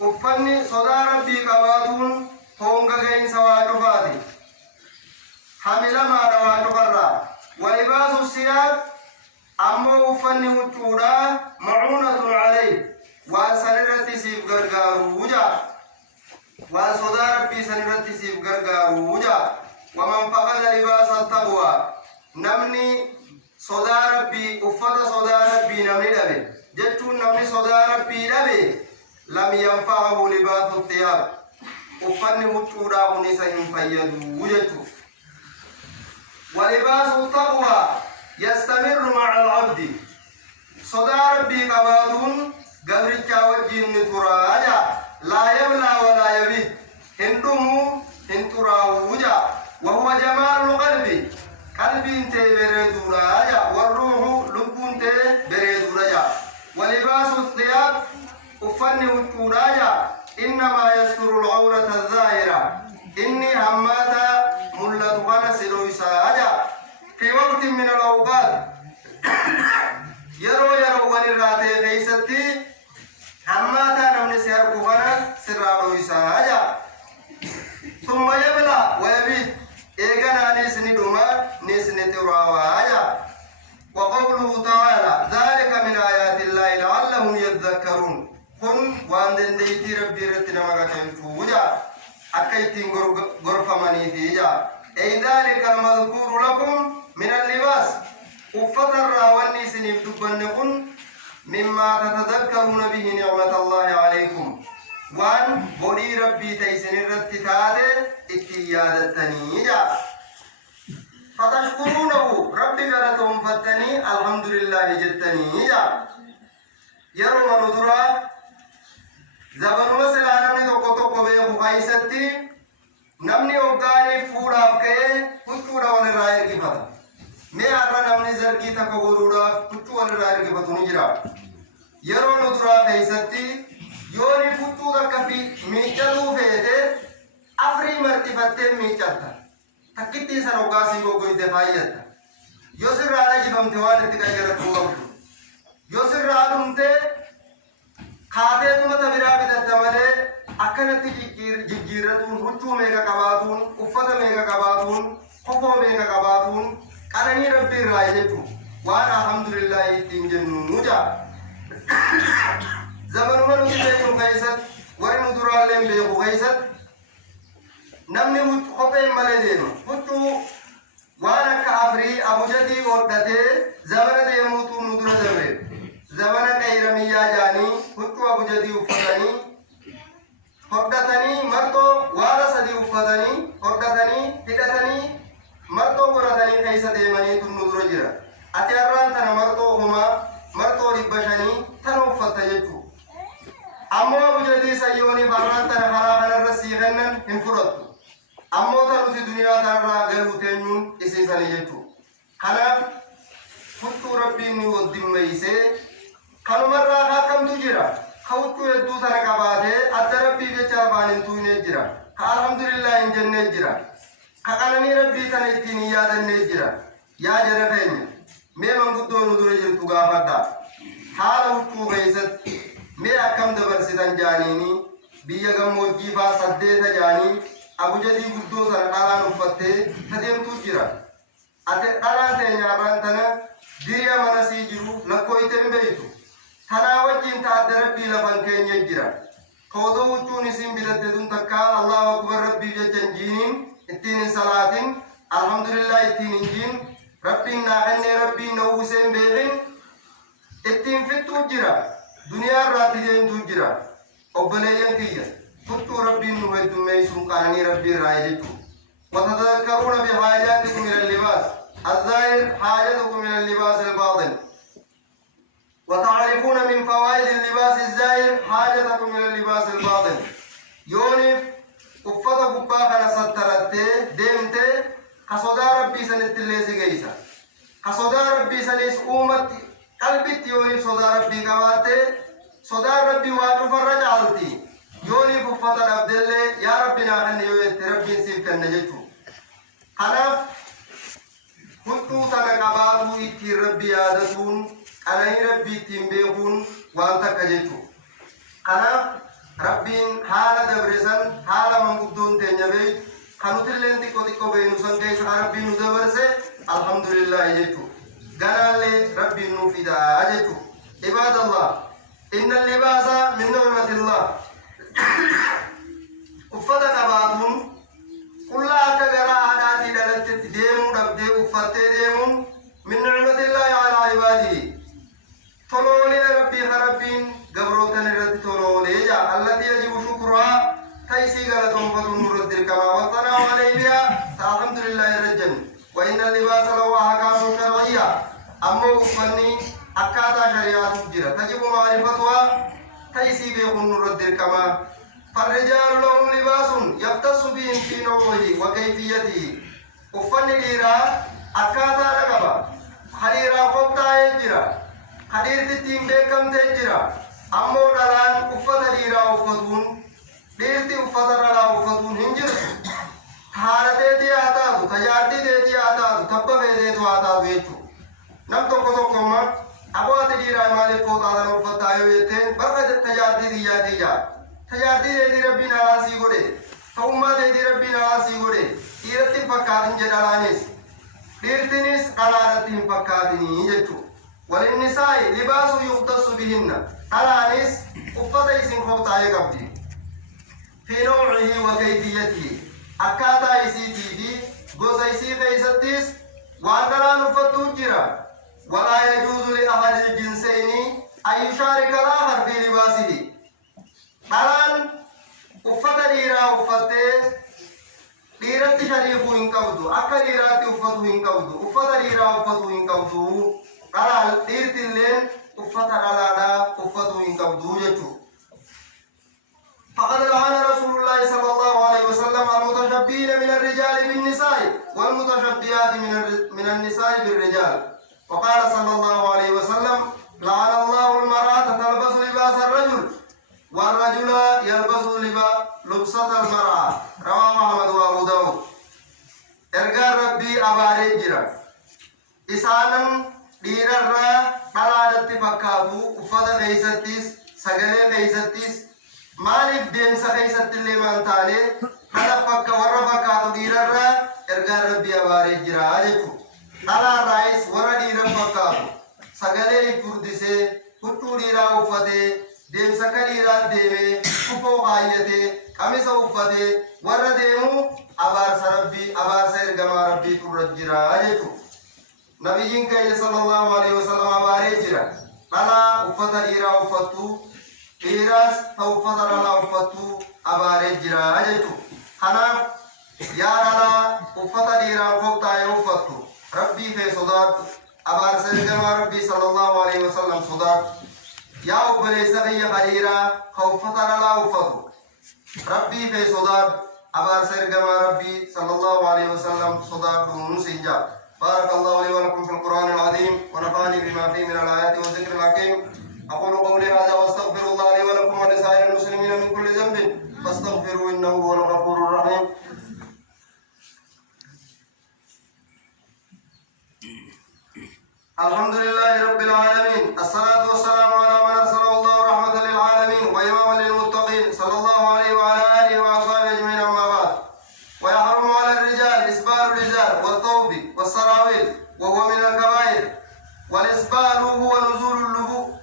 uffanni sodaa rabbii qabaatuun honga ga'insa waa cufaati. Hamilamaa dhawaa cufarraa. Walibaasu siyaab ammoo uffanni huccuudhaa macuunatun alayhi waan san irratti siif gargaaru jaa. Waan sodaa rabbii san irratti siif gargaaru jaa. Waman faqada libaasa taqwaa namni sodaa rabbii uffata sodaa rabbii namni dhabe jechuun namni sodaa rabbii dhabe lam yanfa'ahu libaasu thiyaab uffanni huccuudhaa kun isa hin fayyadu jechuudha. ولباس التقوى يستمر مع العبد صدى ربي قباتون قبرك وجين تراجع لا يبلى ولا يبيد هندمو هنتراوجا وهو جمال القلب قلب انت بريد راجع والروح لب انت بريد راجع ولباس الثياب افني وراجع انما يستر العورة الظاهرة إني هماتا ملت ونسلو يساجا في وقت من الأوقات يرو ونراتي خيستي هماتا نمني سيركو غنا سرابو يساجا ثم يبلى ويبيت إيغانا نسني دوما نسني تراواجا وقوله تعالى ذلك من آيات الله لعلهم يذكرون كن وان ديتي ربي رتنا مغاكين فوجا أكيتين غرفماني فيها أي ذلك المذكور لكم من اللباس وفتر راوني سنف دبنكم مما تتذكرون به نعمة الله عليكم وان بني ربي تيسن الرتتات اتيادتني فتشكرونه ربي قالتهم فتني الحمد لله جدتني يرون ندرا زبن مثلا نمني توقو بيخو خايستي نمني وقاني فوراف كيه كتورا ونرائر كفتا مي عرى نمني زرقي تكوروراف كتو ونرائر كفتا نجرا يرو ندرا خايستي يوني فتو دكفي ميچلو فيته أفري مرتفتة ميچلتا تكتي سنوقاسي قوقو انتفايتا يوسر رانا جفم توان اتكايرت قوقو يوسر رانمته خاطئ تو متبرا بدتمله أكنتي جيرتون هجوم ميغا كباتون أفتا ميغا كباتون خفو ميغا كباتون كانني ربي رايجتو وانا الحمد لله تنجنون نجا زمن من بيكم خيست ورن درالين بيكو خيست نمني خفين ملدينو هجو وانا كافري أبو جدي ودته زمن ديموتو ندر زمن زمن كيرمية جاني هجو أبو جدي وفتني هدتني مرتو وارث دي وفتني هدتني هدتني مرتو ورثني خيس ديمني تنودر جرا أتياران تنا مرتو هما مرتو ربشني تنو فتجتو أمو أبو جدي سيوني فران تنا خلاقنا الرسيخنن انفرطو أمو تنو في دنيا تنرى قلو تنين إسيساني جتو خلاف فتو ربيني ودم ميسي كانوا مرة حكم تجرا خوتو يدو تنكباته أدربي جچا بانين توين جرا الحمد لله إن جنة جرا كأنني ربي تنتيني يا دنة جرا يا جرفين مي من قدو ندور جرتو غافدا حال وكو غيست مي أكم دبر ستان جانيني بيا غموجي با سديتا جاني أبو جدي قدو سنقالان وفته تديم تجرا أتقالان تنيا بانتنا ديريا منسي جرو لكو يتم بيتو تناوجين تعدربي لفن كين يجرا خودو وچون اسم بلدتون تكا الله أكبر ربي جنجين اتين صلاة الحمد لله اتين انجين ربي ناغن ربي نوسين بيغن اتين فتو جرا دنيا راتجين تجرا أبليين كيا فتو ربي نوهد ميسون قاني ربي رايجتو وتتذكرون بحاجاتكم من اللباس الظاهر حاجتكم من اللباس الباطن وتعرفون من فوائد اللباس الزاهر حاجتكم من اللباس الباطن يونيف أفتا قباقنا سترت ديمت كصدا ربي سنت الليسي قيسا كصدا ربي سنس أمت قلبت يونيف صدا ربي قوات صدا ربي واجو فرج عالتي يونيف أفتا عبد يا ربنا خن يويت ربي نسيب كنجتو خلاف كنتو تنقباتو إتي ربي عادتون أنا ربي تيمبيهون وأنت كجيتو. كنا ربين حال دبرسن حال من قدون تنجبي خنوت اللين تكو بينو سنكيس ربي ندبرسه الحمد لله يجتو قال لي ربي نفيدا أجتو عباد الله إن اللباس من نعمة الله أفضل بعضهم كلها كجرا عاداتي دلت ديمو دبدي أفضل ديمو من نعمة الله على عباده طلولي ربي خربين قبروتن رد طلولي جا التي يجب شكرها تيسي غلطهم فتنور الدركما والثناء عليه بها الحمد لله الرجل وإن اللباس له أحكام شرعية أما أفني أكاتا شريعة تجرى تجب معرفتها تيسي بيخون نور الدركما فالرجال لهم لباس يختص بهم في نوعه وكيفيته أفني ليرا أكاتا رقبا خليرا قبطا يجرى خلير تتين بيكم تجرى أمو دلان أفتا ليرا أفتون ديرتي أفتا رلا أفتون هنجر حالتي دي آتاتو تجارتي دي آتاتو تبا بيديتو آتاتو يجو نم توقو توقوما أبوات ليرا مالي فوت آدن أفتا يويتين برد تجارتي دي ياتي جا تجارتي دي ربي نالاسي قولي توما دي ربي نالاسي قولي إيرتي فكاتن جدالانيس ديرتنيس قلالتهم فكاتني يجو وللنساء لباس يختص بهن قلانيس أفتا يسين خوتا يقبدي في نوعه وكيفيته أكاتا يسيتي في قوزا يسي خيستيس وأننا نفتو جرا ولا يجوز لأحد الجنسين أن يشارك الآخر في لباسه قلان أفتا ليرا أفتة ليرات شريفو إنكودو أكا ليرات أفتو إنكودو أفتا ليرا أفتو إنكودو قلال ليرت اللين أفتا قلالا أفتو إنكودو يجو فقد لعن رسول الله صلى الله عليه وسلم المتشبهين من الرجال بالنساء والمتشبهات من النساء بالرجال وقال صلى الله عليه وسلم لعن الله المرأة تلبس لباس الرجل والرجل يلبس لبسة المرأة رواه أحمد وأبو داود إرجاء ربي أباري جرا إسانا ديررا قلادت فكاتو أفضل غيستيس سجل غيستيس مالك دين سخيسة اللي من تالي هذا فك ورا فكاتو ديررا إرجاء ربي أباري جرا أجتو على الرئيس ورا ديررا فكاتو سجل فردسه كتو ديرا أفضل دين سكريرا ديمه كفو غايته قميص أفضل ورا ديمو أبار سربي أبار سير جما ربي ترجرا أجتو نبيين كي صلى الله عليه وسلم أباري جرا على أفضل ديرا أفضل إيراس توفدر على أفتو أباري جرا أجتو خنا يا رلا أفتا ديرا فوقتا يوفتو ربي في صداد أبار سيدنا ربي صلى الله عليه وسلم صداد يا أبلي سغي خيرا خوفتا على أفتو ربي في صداد أبار سيدنا ربي صلى الله عليه وسلم صداد دون سنجا بارك الله لي ولكم في القرآن العظيم ونفعني بما فيه من الآيات والذكر الحكيم أقول قولي هذا واستغفر الله لي ولكم ولسائر المسلمين من كل ذنب فاستغفروا إنه هو الغفور الرحيم الحمد لله رب العالمين الصلاة والسلام على من أرسله الله رحمة للعالمين وإماما للمتقين صلى الله عليه وعلى آله وأصحابه أجمعين أما بعد ويحرم على الرجال إسبال الرجال والثوب والسراويل وهو من الكبائر والإسبال هو نزول اللبوء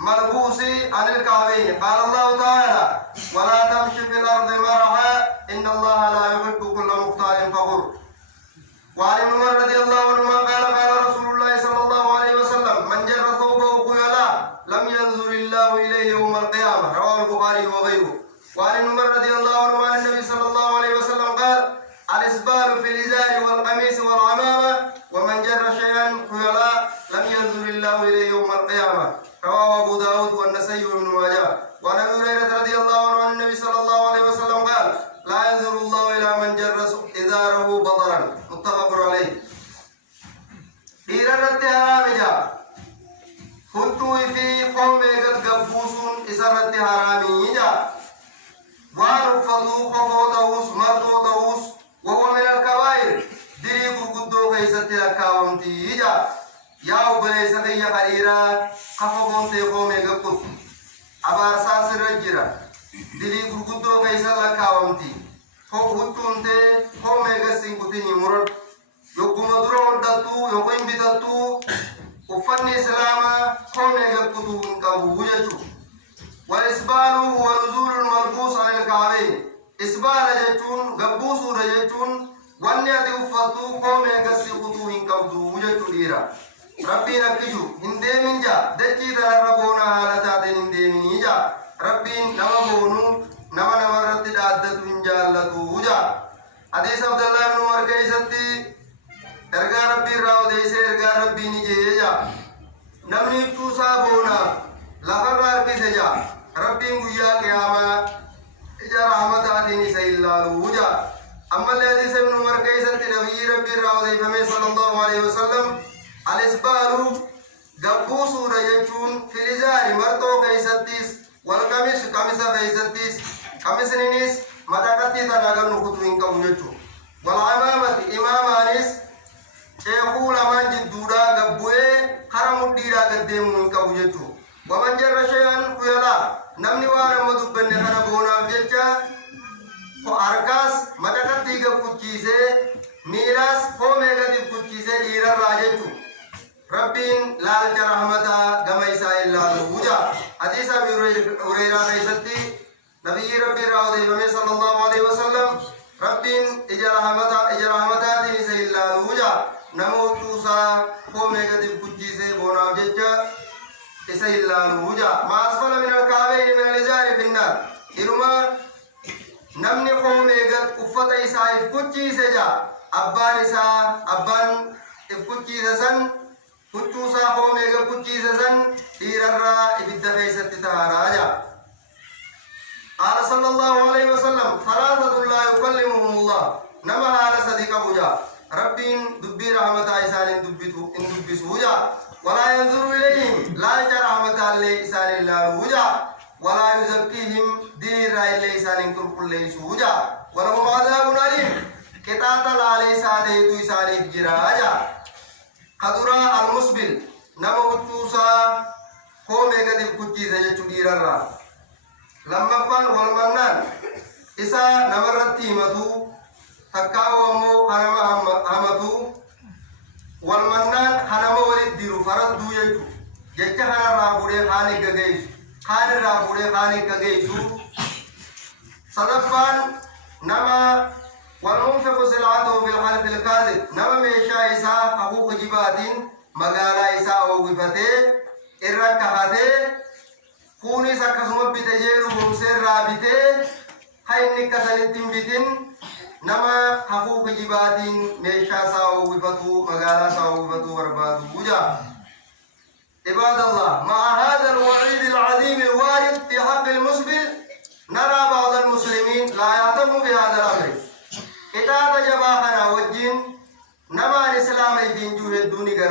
ملبوس عن الكعبين قال الله تعالى ولا تمشي في الأرض مرحا إن الله لا يحب كل مختال فخور وعن عمر رضي الله عنهما قال قال رسول الله صلى الله عليه وسلم من جر ثوبه خيلا لم ينظر الله إليه يوم القيامة رواه البخاري وغيره وعن عمر رضي الله عنه عن النبي صلى الله عليه وسلم قال الإسبال في الإزار والقميص والعمامة ومن جر شيئا خيلا لم ينظر الله إليه يوم القيامة رواه أبو داود والنسائي وابن ماجه وعن أبي هريرة رضي الله عنه عن النبي صلى الله عليه وسلم قال لا ينظر الله إلى من جر إزاره بطرا متفق عليه ديررت حرام جاء كنت في قوم قد قبوس إسرت حرامي جاء وان فتو خفو توس مرتو توس وهو من الكبائر دريب قدو كيست لكاومتي جاء يا أبليس خي خليرا خفقون تيقوم يقبط أبار ساس الرجرة دلي غرغدو كيسا لكاومتي هو هتونتي هو ميغسين كتيني مرد يوكو مدرو ودتو يوكو بتتو وفني سلاما هو ميغا كتو انكابو وجتو والإسبال هو نزول الملبوس على الكعبين إسبال جتون غبوس رجتون وانياتي وفتو هو ميغسي كتو انكابو وجتو ديرا ربي نكجو هندي من جا دجي تنربونا حالتاتين هندي من جا ربي نمبونو نما نمرت دادت من جالتو جا حديث عبد الله بن عمر كيستي ارغا ربي راو ديسه ارغا ربي نجي جا نمني توسا بونا لغرار كيسه جا ربي غيا قيامه اجا رحمتاتين سيلالو جا اما الحديث ابن عمر كيستي نبي ربي راو ديفه صلى الله عليه وسلم الاسبال غبوس رجتون في الازار مرتو كيستيس والقميص قميص كيستيس قميص نينيس متاكتي تناغن نكتو انك وجتو والعمامة امامانيس شيخو لمن جدودا غبوه حرم ديرا قديم انك وجتو ومن جر شيئا خيلا نمني وانا مدبن خنا بونا بيچا فاركاس متاكتي غبوچيسه ميراث هو ميغدي بوچيسه ديرا راجتو ربين لال رحمتا غميسا الا وجا حديث ابي هريره كيستي نبي ربي راودي صلى الله عليه وسلم ربين اجرحمتا دين سيلا وجا نموتوسا هو ميغدي بوجيسه بونا ججا سيلا وجا ما اسفل من الكعبين من الازار في النار انما نمني هو ميغد افتا اسايف بوجيسه جا ابان افكوجيسه سن كتوسا هو ميغا كتيسا سن إيرارا إبدا خيست تهاراجا قال صلى الله عليه وسلم ثلاثة لا يكلمهم الله نما على صديق بوجا ربين دبي رحمة إسان دبسوجا ولا ينظر إليهم لا يجر رحمة الله إسان الله وجا ولا يزكيهم دين رأي الله إسان كرقل الله سوجا ولهم عذاب أليم كتاتا لا ليس ديدو إسان جراجا قدرا المسبل نما وتوسا هو ميغدي كوتشيسا يچو ديرارا لما فان والمنان إسا نمرتي متو تكاو أمو خنما همتو والمنان خنما ولد ديرو فردو يجو جچا خنا رافوري خاني كغيسو خاني رافوري خاني كغيسو صدفان نما والمنفق سلعته بالحلف الكاذب نما ميشا إسا حقوق جباتين مغالا إسا أوقفته إركهته خوني سكسم بتجيرو بمسير رابطه هاي نكسنتين بتين نما حقوق جباتين ميشا سا أوقفته مغالا سا أوقفته ورباته وجا عباد الله مع هذا الوعيد العظيم الوارد في حق المسبل نرى بعض المسلمين لا يهتم بهذا الأمر إتاتا جباخنا وجين نما الإسلام يدين جوه الدوني